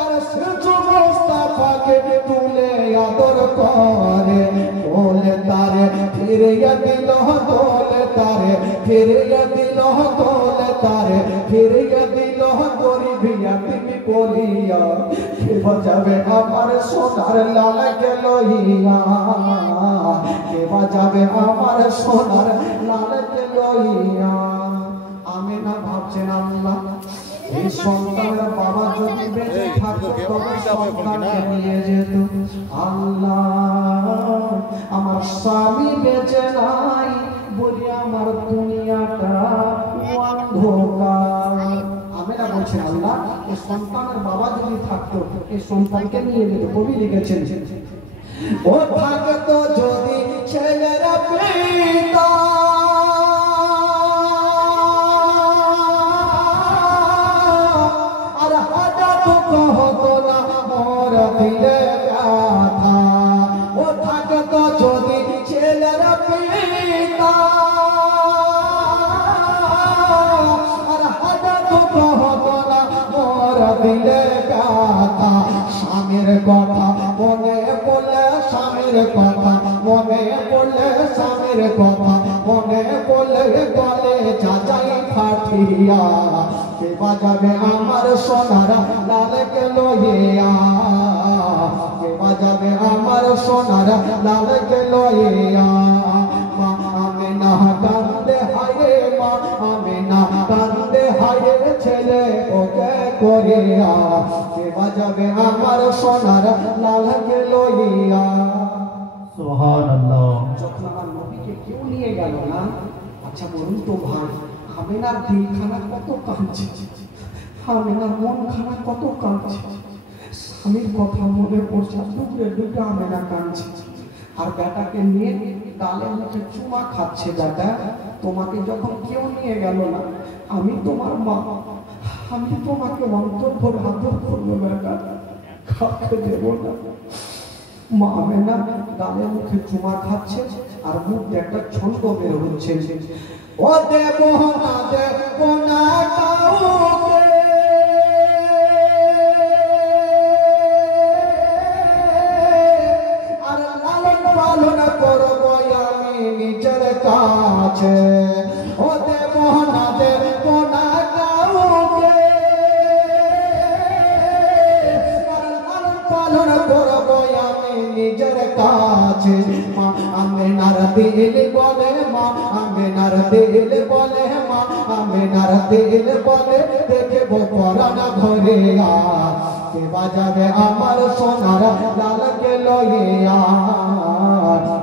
আর সেচ মোস্তাফাকে তুলে আদর করে, তোলে তারে ফিরিয়ে দিল, তোলে তারে ফিরিয়ে দিল, তোলে তারে ফিরিয়ে দিল, গরিবিয়া তুমি বলিয়া কে বাজাবে আমার সোনার লালকে লইয়া, কে বাজাবে আমার সোনার লালকে লইয়া। আমি না ভাবছেন আল্লাহ এই সন্তানের বাবা যদি বেঁচে থাকতো তবে সন্তানকে নিয়ে যেত। আল্লাহ আমার স্বামী বেঁচে নাই বলি আমার দুনিয়াটা অন্ধকার। আমি না বলছি আল্লাহ এই সন্তানের বাবা যদি থাকতো এই সন্তানকে নিয়ে যেত। কবি লিখেছেন ও থাকতো যদি ছেলেরা পিতা আর হাজার হতো না মোর দিলে ব্যথা, ও থাকতো যদি ছেলেরা পিতা আর হাজার হতো না মোর দিলে ব্যথা। স্বামীর কথা মনে পড়লে, স্বামীর কথা মনে পড়লে, স্বামীর কথা মনে পড়লে গলে যাচাই ফাটিয়া কে বাজাবে আমার সোনার লালকে লইয়া, কে বাজাবে আমার সোনার লালকে লইয়া। মা আমি না কান্দে হায়, মা আমি না কান্দে হায় ছেলে ওকে করিয়া, কে বাজাবে আমার সোনার লালকে লইয়া। সুবহানাল্লাহ। যখন আমার নবীকে কেউ নিয়ে গেল না, আচ্ছা বলুন তো ভাই আমিনার দিলখানা কত কাঁদছে, আমিনার মনখানা কত কাঁদছে, স্বামীর কথা মনে পড়ছে, ডুবে ডুবে আমিনা কাঁদছে। আর বেটাকে নিয়ে গালে মুখে চুমা খাচ্ছে। বেটা তোমাকে যখন কেউ নিয়ে গেল না, আমি তোমার মা, আমি তোমাকে অন্তর ভরে আদর করবো বেটা, কাউকে দেব না। মা আমেনা গালে মুখে চুমা খাচ্ছে আর মুখ একটা ছন্দ বের হচ্ছে ও দেব না দেব না কাউকে আর লালন পালন করবো আমি নিজের কাছে। ও দেব না দেব না কাউকে আর লালন পালন করবো নিজের কাছে। মা আমেনার দিল বলে, মা আমেনার দিল বলে, মা আমেনার দিল বলে দেখবো পরাণ ধরে কে বাজাবে আমার সোনার লালকে লইয়া,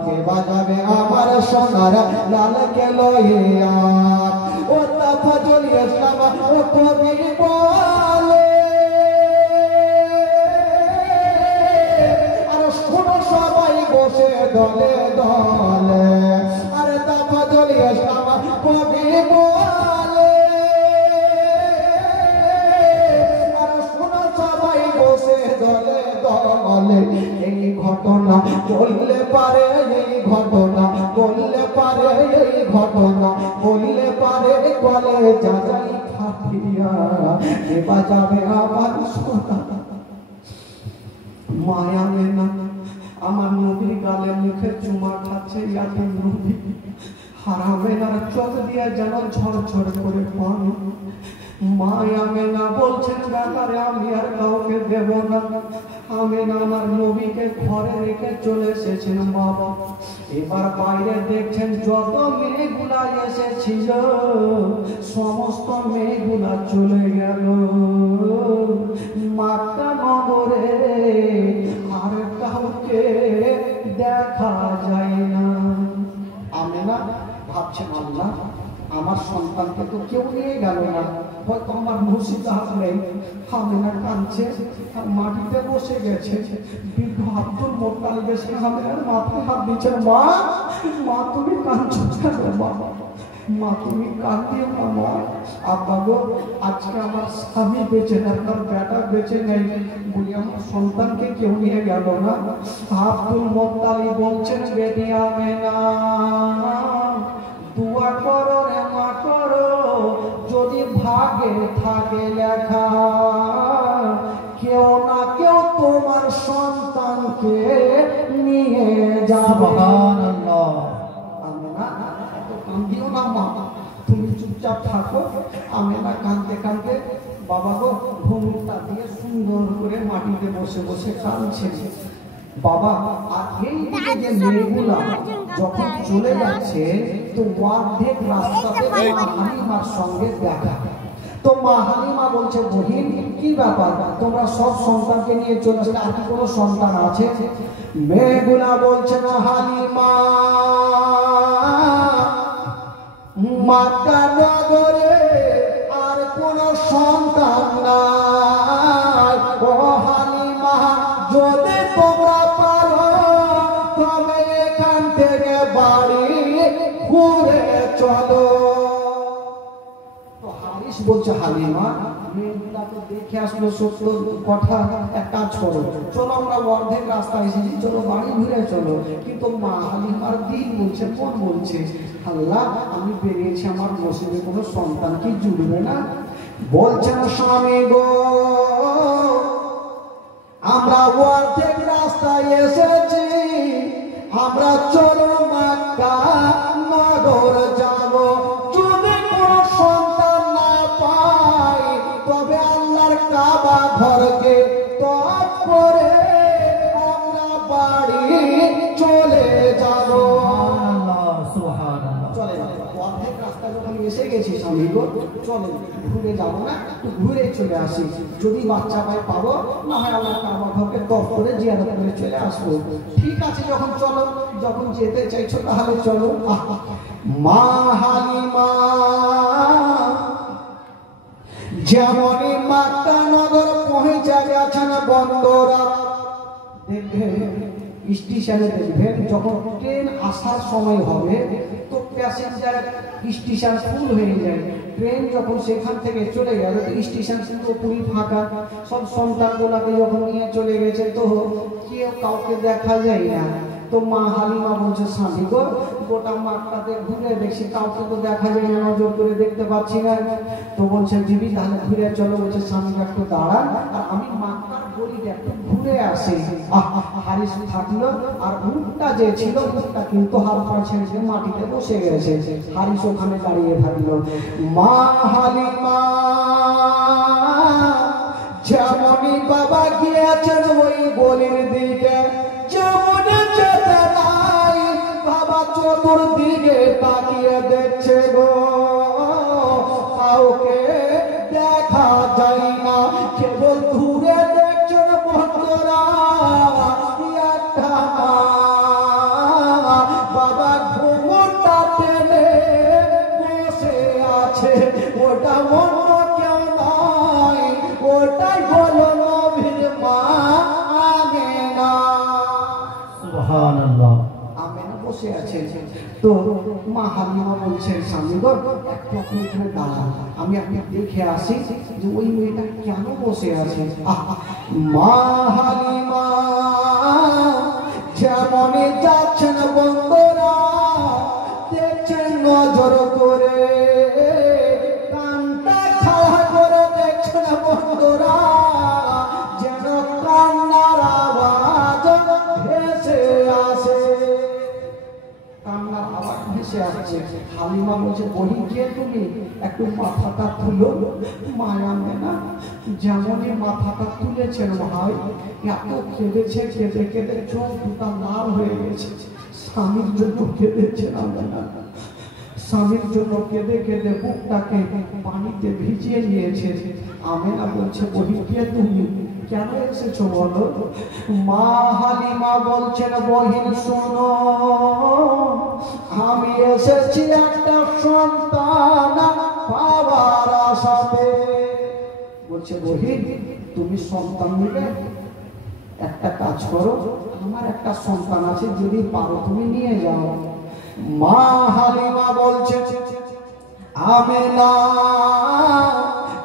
কে বাজাবে আমার সোনার লালকে লইয়া। ও তাফাজুল ইসলাম ও কবি বলে সবাই বসে দলে দলে, আরে তাফাজুল ইসলাম কবি বলে আর শোনো সবাই বসে দলে দলে। এই ঘটনা বললে পারে, এই ঘটনা বললে পারে, এই ঘটনা বললে পারে বলে যাচাই খাটিয়া কে বাজাবে আমার সোনা। মায়া মেনা আমার নবীর গালে মুখে চুমা খাচ্ছে, ইয়াতে নবী হারামেনার চোখ দিয়ে যেন ঝরঝর করে পানি। মায়া মেনা বলছেন ব্যাপারে আমি আর কাউকে দেব না। আমেনা আমার নবীকে ঘরে রেখে চলে এসেছেন বাবা। এবার বাইরে দেখছেন যত মেয়েগুলা এসেছিল সমস্ত মেয়েগুলা চলে গেল মাক্কা নগরে, আর কাউকে দেখা যায় না। আমেনা ভাবছেন আল্লাহ আমার সন্তানকে তো কেউ নিয়ে গেল না, হয়তো আমার নসিবে আসলে। আমেনা কাঁদছে আর মাটিতে বসে গেছে। বৃদ্ধ আব্দুল মোত্তালিব এসে আমেনার মাথায় হাত দিচ্ছেন, মা মা তুমি কাঁদছো কেন বাবা? মা তুমি কাঁদিও না মা। আব্বা গো আজকে আমার স্বামী বেঁচে নেই, আপনার বেটা বেঁচে নেই, বলি আমার সন্তানকে কেউ নিয়ে গেল না। আব্দুল মুত্তালিব বলছেন বেটি আমেনা দুয়া করো রে মা করো, যদি ভাগে থাকে লেখা কেউ না কেউ তোমার সন্তানকে নিয়ে যাবে। সুবহানাল্লাহ। আমেনা তো কান্দিও না মা, তুমি চুপচাপ থাকো। আমেনা কাঁদতে কাঁদতে বাবা গো ঘুমটা দিয়ে সুন্দর করে মাটিতে বসে বসে কাঁদছে। বাবা আর এই দিকে যে মেয়েগুলা যখন চলে যাচ্ছে তো অর্ধেক রাস্তাতে মা হালিমার সঙ্গে দেখা। তো মা হালিমা বলছে বহিন কি ব্যাপার, তোমরা সব সন্তানকে নিয়ে চলে আসলে, আর কি কোনো সন্তান আছে? মেয়েগুলা বলছে না হালিমা মক্কা নগরে আর কোনো সন্তান নাই। ও হালিমা যদি তোমরা পারো তবে এখান থেকে বাড়ি ঘুরে চলো। তো হারিস বলছে হালিমা মেয়েগুলা তো দেখে আসলো সত্য কথা, এক কাজ করো চলো আমরা অর্ধেক রাস্তা এসেছি, চলো বাড়ি ঘুরে চলো। কিন্তু মা হালিমার দিল বলছে মন বলছে আল্লাহ আমি বেরিয়েছি আমার নসিবে কোনো সন্তান কি জুড়বে না। বলছেন স্বামী গো আমরা অর্ধেক রাস্তায় এসেছি, আমরা চলো মক্কা নগর যাব। যদি কোনো সন্তান না পাই তবে আল্লাহর কাবা ঘরকে তওয়াফ করে আমরা বাড়ি চলে যাব। সুবহানাল্লাহ সুবহানাল্লাহ। চলে অর্ধেক রাস্তা যখন এসে গেছি স্বামী গো চলে ঘুরে যাবো না, একটু ঘুরে চলে আসি, যদি বাচ্চা পাই পাবো, না হয় আল্লাহর কাবা ঘরকে তওয়াফ করে জিয়ারত করে চলে আসবো। ঠিক আছে যখন চলো, যখন যেতে চাইছো তাহলে চলো। মা হালিমা যেমনই মক্কা নগর পৌঁছে গেছেন বন্ধুরা, দেখবেন স্টেশনে দেখবেন যখন ট্রেন আসার সময় হবে তো প্যাসেঞ্জার স্টেশন ফুল হয়ে যায়। ট্রেন যখন সেখান থেকে চলে গেল তো স্টেশন পুরোপুরি ফাঁকা, সব সন্তানগুলোকে যখন নিয়ে চলে গেছে তো কেউ কাউকে দেখা যায় না। তো মা হালিমা বলছে স্বামী গো গোটা মাঠটাতে ঘুরে দেখছি কাউকে তো দেখা যায় না, নজর করে দেখতে পাচ্ছি না। তো বলছে দিদি তাহলে ঘুরে চলো। বলছে স্বামী একটু দাঁড়ান আর আমি মাঠটার গলিটা একটু ঘুরে আসি। হারিস থাকলো আর উটটা যে ছিল উটটা কিন্তু হাত পা ছেড়ে মাটিতে বসে গেছে। হারিস ওখানে দাঁড়িয়ে থাকলো। মা হালিমা যেমনই বাবা গিয়েছেন ওই গলির দিকে, যেমন যেতে নাই বাবা চতুর্দিকে তাকিয়ে দেখছে গো কাউকে দেখা যায় না, কেবল দূরে দেখছেন বন্ধুরা একটা বাবা ঘুমটা টেনে বসে আছে। ওটা অন্য কেউ নয়, ওটাই হলো নবীর মা আমেনা। সুবহানাল্লাহ। আমেনা বসে আছে। তো মা হালিমা বলছেন স্বামী গো একটু আপনি এখানে দাঁড়ান, আমি আপনি দেখে আসি যে ওই মেয়েটা কেন বসে আছে। মা হালিমা যেমনই যাচ্ছেন বন্ধুরা দেখছেন নজর করে, কানটা খাড়া করে দেখছেন বন্ধুরা যেন কান্নার আওয়াজ ভেসে আসে, কান্নার আওয়াজ ভেসে আসছে। হালিমা বলছে বলি কে তুমি, একটু মাথাটা তুলো। মায়া মেনা যেমনই মাথাটা তুলেছেন ভাই এত কেঁদেছে, কেঁদে কেঁদে চোখ দুটা লাল হয়ে গেছে। স্বামীর জন্য কেঁদেছে না, স্বামীর জন্য কেঁদে কেঁদে বুকটাকে পানিতে ভিজিয়ে নিয়েছে। আমেনা বলছে বলি কে তুমি, কেন এসেছো বলো। মা হালিমা বলছেন বহিন শোনো আমি এসেছি একটা সন্তান পাওয়ার আশাতে। বলছে বহিন তুমি সন্তান নিবে, একটা কাজ করো আমার একটা সন্তান আছে যদি পারো তুমি নিয়ে যাও। মা হালিমা বলছে আমেনা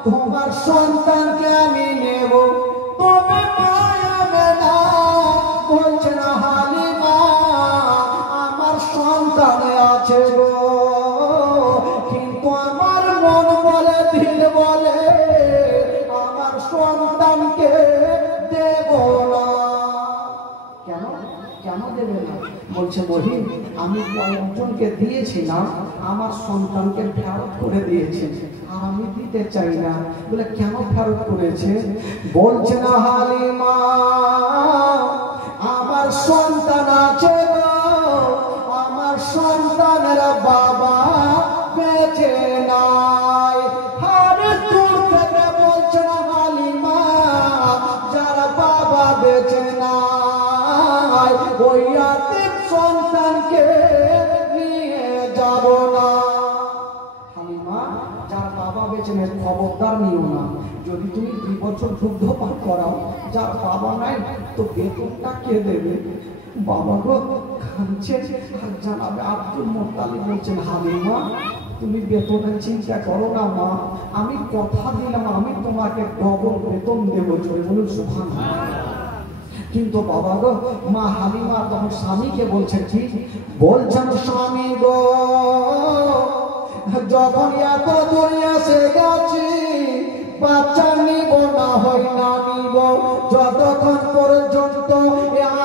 তোমার সন্তানকে আমি নেব, তবে আমেনা বলছে না হালিমা আমার সন্তান আছে গো, কিন্তু আমার মন বলে দিল বলে আমার সন্তানকে দেব না। কেন কেন দেবে না? বলছে মহিম আমি কয়েকজনকে দিয়েছিলাম, আমার সন্তানকে ফেরত করে দিয়েছে, আর আমি দিতে চাই না। বলে কেন ফেরত করেছে? বলছে না হালিমা আমার সন্তান আছে গো, আমার সন্তানের বাবা বেঁচে নাই। আরে দূর থেকে বলছে না হালিমা যারা বাবা বেঁচে নাই ওই আতিক সন্তানকে নিয়ে যাব না। হালিমা যার বাবা বেঁচে নেই খবরদার নিও না। যদি তুমি 2 বছর দুগ্ধ পান করাও, যার বাবা নাই তো বেতনটা কে দেবে? বাবা গো কাঁদছে। আর জানাবে আব্দুল মোত্তালিব বলছেন হালিমা তুমি বেতনের চিন্তা করো না মা, আমি কথা দিলাম আমি তোমাকে ডবল বেতন দেবো। জোরে বলুন সুবহানাল্লাহ। কিন্তু বাবা গো মা হালিমা তখন স্বামীকে বলছেন কি? বলছেন স্বামী গো যখন এত দুনিয়া সে গেছি বাচ্চা নিব না হয় না নিব, যতক্ষণ পর্যন্ত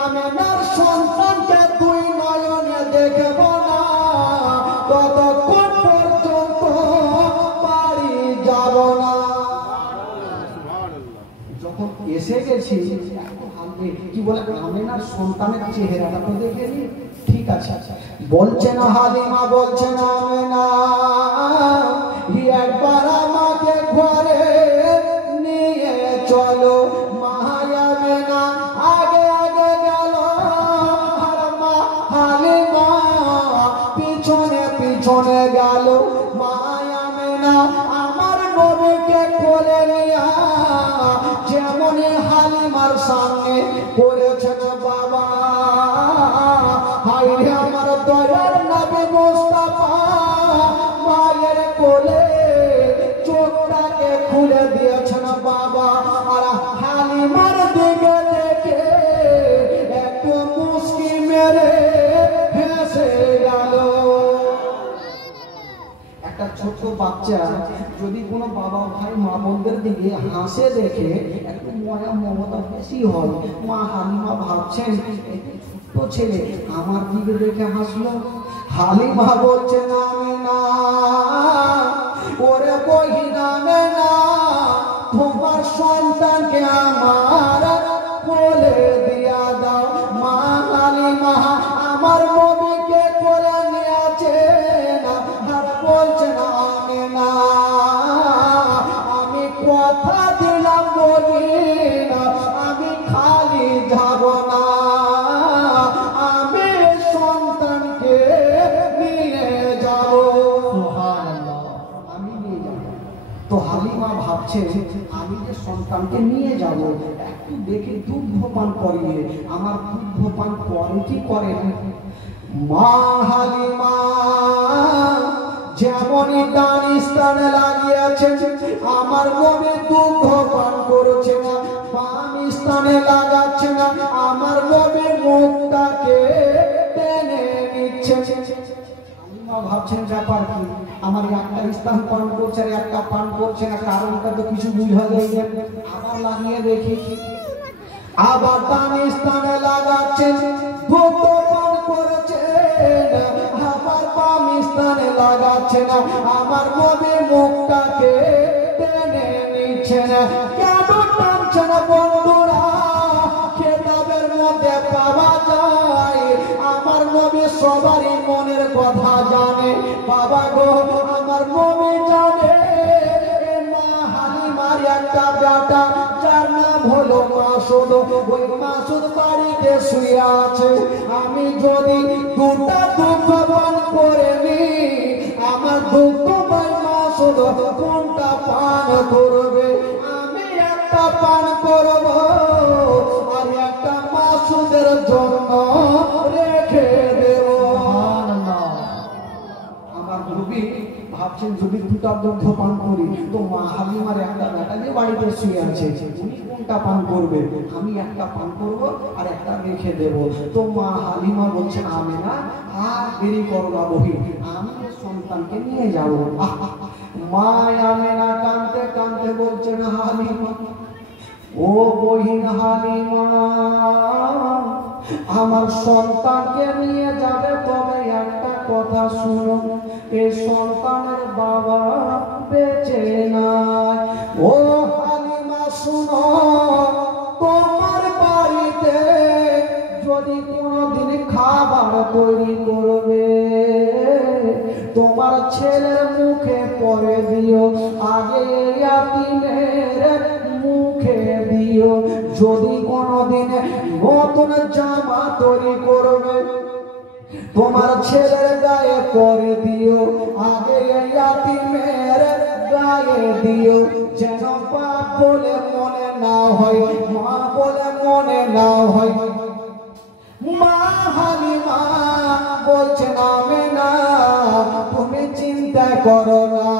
আমেনার সন্তানকে 2 নয়নে দেখব না ততক্ষণ পর্যন্ত বাড়ি যাব না। যখন এসে গেছি কি বলে আমেনার সন্তানের চেহারাটা তো দেখে নি, ঠিক আছে। বলছে না হালিমা বলছে না আমেনা একবার আমাকে ঘরে নিয়ে চলো। মা আমেনা আগে আগে গেল আর মা হালিমা পিছনে পিছনে গেল। মা আমেনা আমার নবীকে কোলে নিয়া যেমন হালিমার সামনে করেছেন বাবা, হায়রে আমার দয়ার নবী মুস্তাফা মায়ের কোলে চোখটাকে খুলে দিয়েছেন বাবা। আর হালিমার দিকে দেখে একটু মুস্কি মেরে হেসে গেল। একটা ছোট বাচ্চা যদি কোনো বাবা ভাই মা বোনদের দিকে হাসে দেখে একটু ময়া মমতা বেশি হয়। মা হালিমা ভাবছেন ছোট্ট ছেলে আমার দিকে দেখে হাসলো। হালিমা বলছে না আমেনা ওরে বহিন আমেনা তোমার সন্তানকে আমার কোলে দিয়া দাও। মা হালিমা আমার নবীকে কোলে নিয়েছে না আর বলছে না আমেনা আমি কথা দিলাম বলি না আমি খালি যাব না, আমি সন্তানকে নিয়ে যাব। সুবহানাল্লাহ আমি নিয়ে যাব। তো হালিমা ভাবছে আমি যে সন্তানকে নিয়ে যাব একটু দেখে দুগ্ধ পান করিয়ে, আমার দুগ্ধ পান করে কি করে না। মা হালিমা যেমনই ডান স্থানে লাগিয়েছেন আমার নবী দুগ্ধ পান করছে না, বাম স্থানে লাগাচ্ছে না আমার নবী মুখটাকে টেনে নিচ্ছে। হালিমা ভাবছেন ব্যাপার কি, আমার একটা স্থান পান করছে আর একটা পান করছে না, কারণটা তো কিছু বুঝা যায় না। আবার লাগিয়ে দেখি, আবার ডান স্থানে লাগাচ্ছেন দুগ্ধ পান করছে না, আবার বাম স্থানে লাগাচ্ছে না আমার নবী মুখটাকে টেনে নিচ্ছে না। কেন টানছে না বন্ধুরা? কিতাবের মধ্যে পাওয়া যায় আমার নবী সবারই মনের কথা জানে। বাবা গো আমার নবী জানে মা হালিমার একটা বেটা যার নাম হলো মাসুদ, ওই মাসুদ বাড়িতে শুয়ে আছে। আমি যদি 2টা দুগ্ধ পান করে নি আমার দুগ্ধ ভাই মাসুদ কোনটা পান করবে? আমি একটা পান করব আর একটা মাসুদের জন্য রেখে দেব। আমার নবী ভাব ভাবছেন যদি দুটা দুগ্ধ পান করি তো মা হালিমার একটা বেটা যে বাড়িতে শুয়ে আছে উনি কোনটা পান করবে, আমি একটা পান করব আর একটা রেখে দেব। তো মা হালিমা বলছেন আমি না আর দেরি করো না বহি, আমি সন্তানকে নিয়ে যাবো। মা আমেনা কাঁদতে কাঁদতে বলছেন হালিমা, ও বহিন হালিমা, আমার সন্তানকে নিয়ে যাবে, তবে একটা কথা শুনো, এই সন্তানের বাবা বেঁচে নাই। ও হালিমা শুনো, তোমার বাড়িতে যদি কোনোদিন খাবার তৈরি করবে তোমার ছেলের মুখে পরে দিও, আগে ইয়াতীমের মুখে দিও। যদি কোনোদিন নতুন জামা তৈরি করবে তোমার ছেলের গায়ে পরে দিও, আগে ইয়াতীমের গায়ে দিও, যেন বাপ বলে মনে না হয়, মা বলে মনে না হয়। মা হালিমা বলছে আমেনা, তুমি চিন্তা করো না,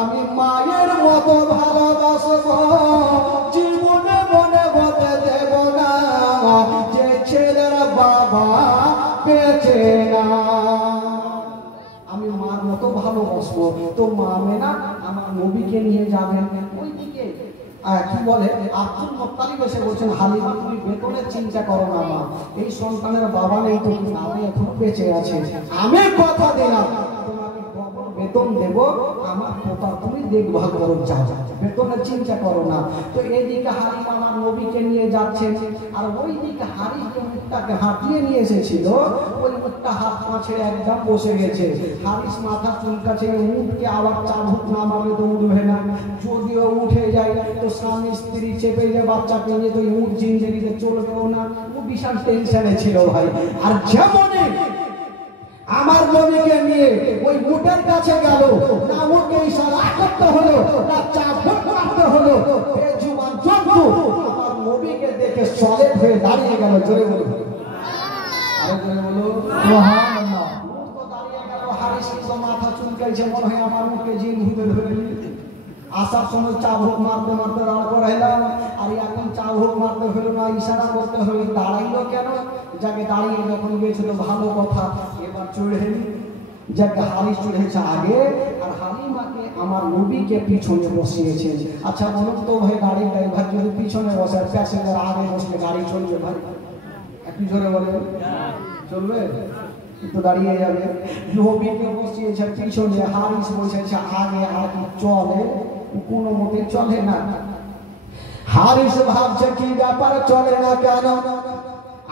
আমি মায়ের মতো ভালোবাসবো, জীবনে মনে হতে দেব না যে ছেলের বাবা বেঁচে না। আমি মার মতো ভালোবাসবো। তো মা আমেনা আমার নবীকে নিয়ে যাবেন ওইদিকে, কি বলে আব্দুল মুত্তালিব এসে বলছেন হালিমা তুমি বেতনের চিন্তা করো না মা, এই সন্তানের বাবা নেই তো আমি এখনো বেঁচে আছে, আমি কথা দিলাম তোমাকে বেতন দেব, আমার পোতা তুমি দেখভাল করো, যা যা বেতনের চিন্তা করো না। তো এইদিকে হালিমা আমার নবীকে নিয়ে যাচ্ছে, আর ওইদিকে হারিস যে মুখটাকে হাঁটিয়ে নিয়ে এসেছিল ওই মুখটা হাত পা ছেড়ে একদম বসে গেছে। হারিস মাথা চুলকাছে, উঠকে আবার চাবুক না মারলে তো উঠবে না, যদিও উঠে যায় তো স্বামী স্ত্রী চেপে যে বাচ্চাকে নিয়ে তো উঠ জিন্দেগিতে চলবেও না, ও বিশাল টেনশনে ছিল ভাই। আর যেমনই আমার নবীকে নিয়ে ওই উটের কাছে গেল, না উটকে ইশারা করতে হলো, না চাবুক মারতে হলো, বেজুবান জন্তু আমার নবীকে দেখে সলেট হয়ে দাঁড়িয়ে গেল। জোরে বলো, আরে জোরে বলো সুবহানাল্লাহ। উট তো দাঁড়িয়ে গেল, হারিস তো মাথা চুলকাইছে, মনে হয় আমার মুখে জিন ভূতে ধরে নিয়েছে। আসার সময় চাবুক মারতে মারতে দাঁড় করাইলাম, আর এখন চাবুক মারতে হলো না, ইশারা করতে হলো, দাঁড়াইলো কেন? যাকে দাঁড়িয়ে যখন গিয়েছিল ভালো কথা, এবার চড়ে যাকে হারিস চড়েছে আগে, আর হালিমাকে আমার নবীকে পিছনে বসিয়েছে। আচ্ছা বলুন তো ভাই, গাড়ির ড্রাইভার যদি পিছনে বসে আর প্যাসেঞ্জার আগে বসলে গাড়ি চলবে ভাই? একটু জোরে বলেন, চলবে? তো দাঁড়িয়ে যাবে। নবীকে বসিয়েছে পিছনে, হারিস বসেছে আগে, আর কি চলে? কোনো মতে চলে না। হারিস ভাবছে কি ব্যাপার, চলে না কেন?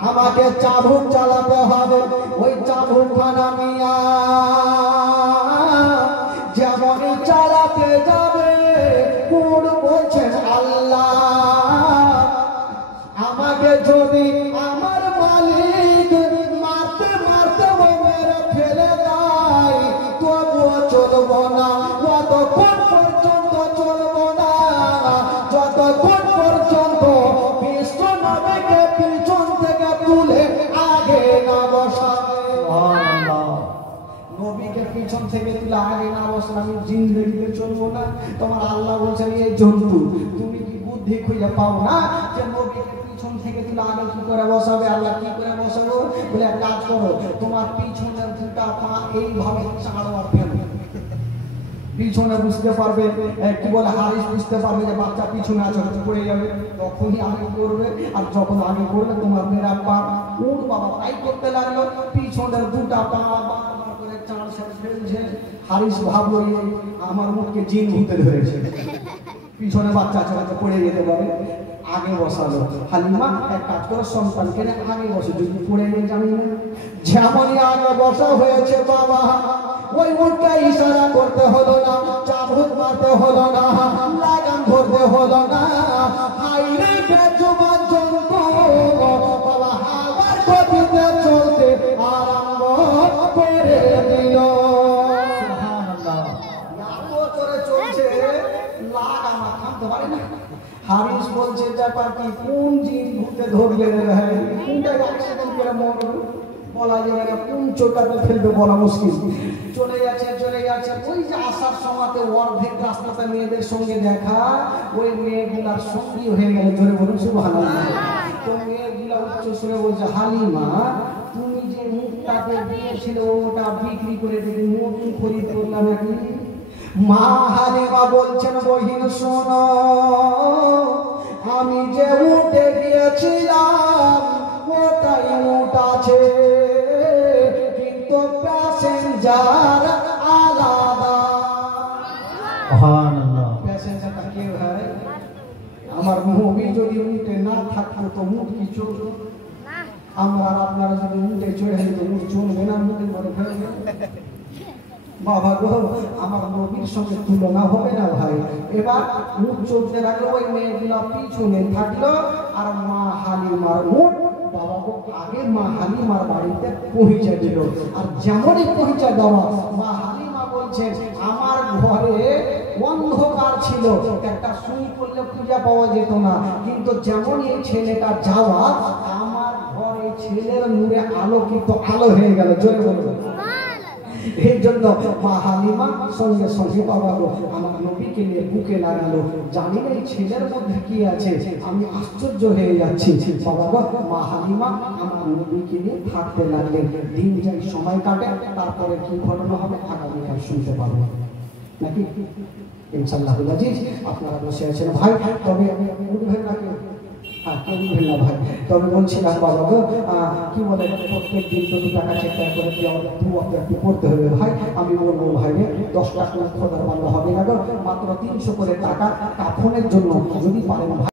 আমাকে চাবুক চালাতে হবে। ওই চাবুক খানা মিয়া যেমনই চালাতে যাবে, কোন বলছেন আল্লাহ আমাকে যদি আমার মালিক মারতে মারতে মেরে ফেলে দেয় তবুও চলবো না, যতক্ষণ পর্যন্ত চলবো না যতক্ষণ পর্যন্ত বিশ্ব নবীকে পিছন থেকে তুলে আগে না বসাবে। নবীকে পিছন থেকে তুলে আগে না বসলে আমি জিন্দেগিতে চলবো না। তোমার আল্লাহ বলছেন এই জন্তু তুমি কি বুদ্ধি খুঁজে পাও না যে নবীকে পিছন থেকে তুলে আগে কি করে বসাবে? আল্লাহ কি করে বসাবো বলে এক কাজ করো, তোমার পিছনের দুটা পা এইভাবে চাড়ো আর ফেলো, পিছনে বুঝতে পারবে, কি বলে হারিস বুঝতে পারবে যে বাচ্চা পিছনে আছে, পড়ে যাবে, তখনই আগে করবে। আর যখন আগে করবে তোমার মেয়েরা পা উঠ বাবা তাই করতে লাগলো, পিছনের দুটা পা করে চার সাথে ফেলছে। হারিস ভাবলো আমার মুখকে জিন ভূতে ধরেছে, পিছনে বাচ্চা চালাতে পড়ে যেতে পারে, আগে বসালো। হালিমা এক কাজ করে সন্তানকে আগে বসে, যদি পড়ে গিয়ে জানি না। যেমনই আগে বসা হয়েছে বাবা, ওই উঠকে ইশারা করতে হলো না, চাবুক মারতে হলো না, লাগাম ধরতে হলো না। হাইরে বেজুবান জন্তু বাবা হাওয়ার গতিতে চলতে আরম্ভ করে দিল। সুবহানাল্লাহ, এত জোরে চলছে লাগাম থামতে পারে না। হারিস বলছে ব্যাপার কি, কোন জিন ভূতে ধরবে রে ভাই, কোনটা অ্যাক্সিডেন্ট করে মরবে? বলা যাবে না, কোন চোটাতে ফেলবে বলা মুশকিল। চলে যাচ্ছে ওই যে আসার সময়তে অর্ধেক রাস্তাতে মেয়েদের সঙ্গে দেখা, ওই মেয়েগুলার সঙ্গী হয়ে গেল। জোরে বলুন সুবহানাল্লাহ। তো মেয়েগুলা উচ্চ সুরে বলছে, হালিমা তুমি যে মুখটাতে দিয়েছিল ওটা বিক্রি করে দিবি, নতুন খরিদ করলাম নাকি? মা হালিমা বলছেন, বহিন শোনো, আমি যে উঠে গিয়েছিলাম ওটাই উঠ আছে, কিন্তু প্যাসেঞ্জার আলাদা। প্যাসেঞ্জারটা কে ভাই? আমার নবী যদি উঠে না থাকতো তো মুখ কি চলতো? আমরা আপনারা যদি উঠে চড়ে তো মুখ চলবে না, মুখে মনে ফেলে বাবা গো, আমার নবীর সঙ্গে তুলনা হবে না ভাই। এবার মুখ চলতে রাখলো, ওই মেয়েগুলা পিছনে থাকলো, আর মা হালিমার মুখ বাবা গো আগে মা হালিমার বাড়িতে পৌঁছে দিল। আর যেমনই পৌঁছে দেওয়া, মা হালিমা বলছে, আমার ঘরে অন্ধকার ছিল, একটা সুই করলে খুঁজে পাওয়া যেত না, কিন্তু যেমন এই ছেলেটা যাওয়া, আমার ঘরে ছেলের নূরে আলোকিত আলো হয়ে গেল। জোরে বলুন। এই জন্য মা হালিমা সঙ্গে সঙ্গে বাবা গো আমার নবীকে নিয়ে বুকে লাগালো। জানি না এই ছেলের মধ্যে কি আছে, আমি আশ্চর্য হয়ে যাচ্ছি। বাবা গো মা হালিমা আমার নবীকে নিয়ে থাকতে লাগলেন। দিন যাই সময় কাটে, তারপরে কি ঘটনা হবে আগামীকাল শুনতে পারবো নাকি ইনশাআল্লাহ। আপনারা বসে আছেন ভাই, তবে উঠবেন না কেউ, হ্যাঁ কেউ উঠবেন না ভাই। তবে বলছিলাম বাবা গো কি বলে, প্রত্যেক দিন তো 2 টাকা 4 টাকা করে একটু করতে হবে ভাই। আমি বলবো ভাই 10 টাকা খোদার বান্দা হবে না গো, মাত্র 300 করে টাকা কাফনের জন্য যদি পারেন ভাই।